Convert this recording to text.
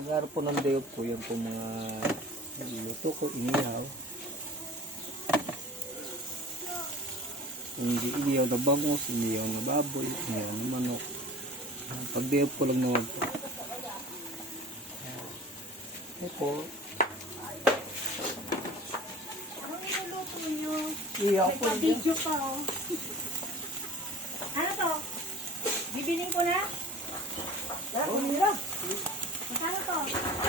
Pag-araw po ng day off po, yan po mga niluto ko, inihaw. Hindi inihaw na bangus, inihaw na baboy, inihaw na manok. Pag day off ko lang naman po. Ito po. Ano niluluto nyo? Ihaw May po. pa-video pa oh. Ano to? Bibiling ko na? Oo, nila. Magkano to?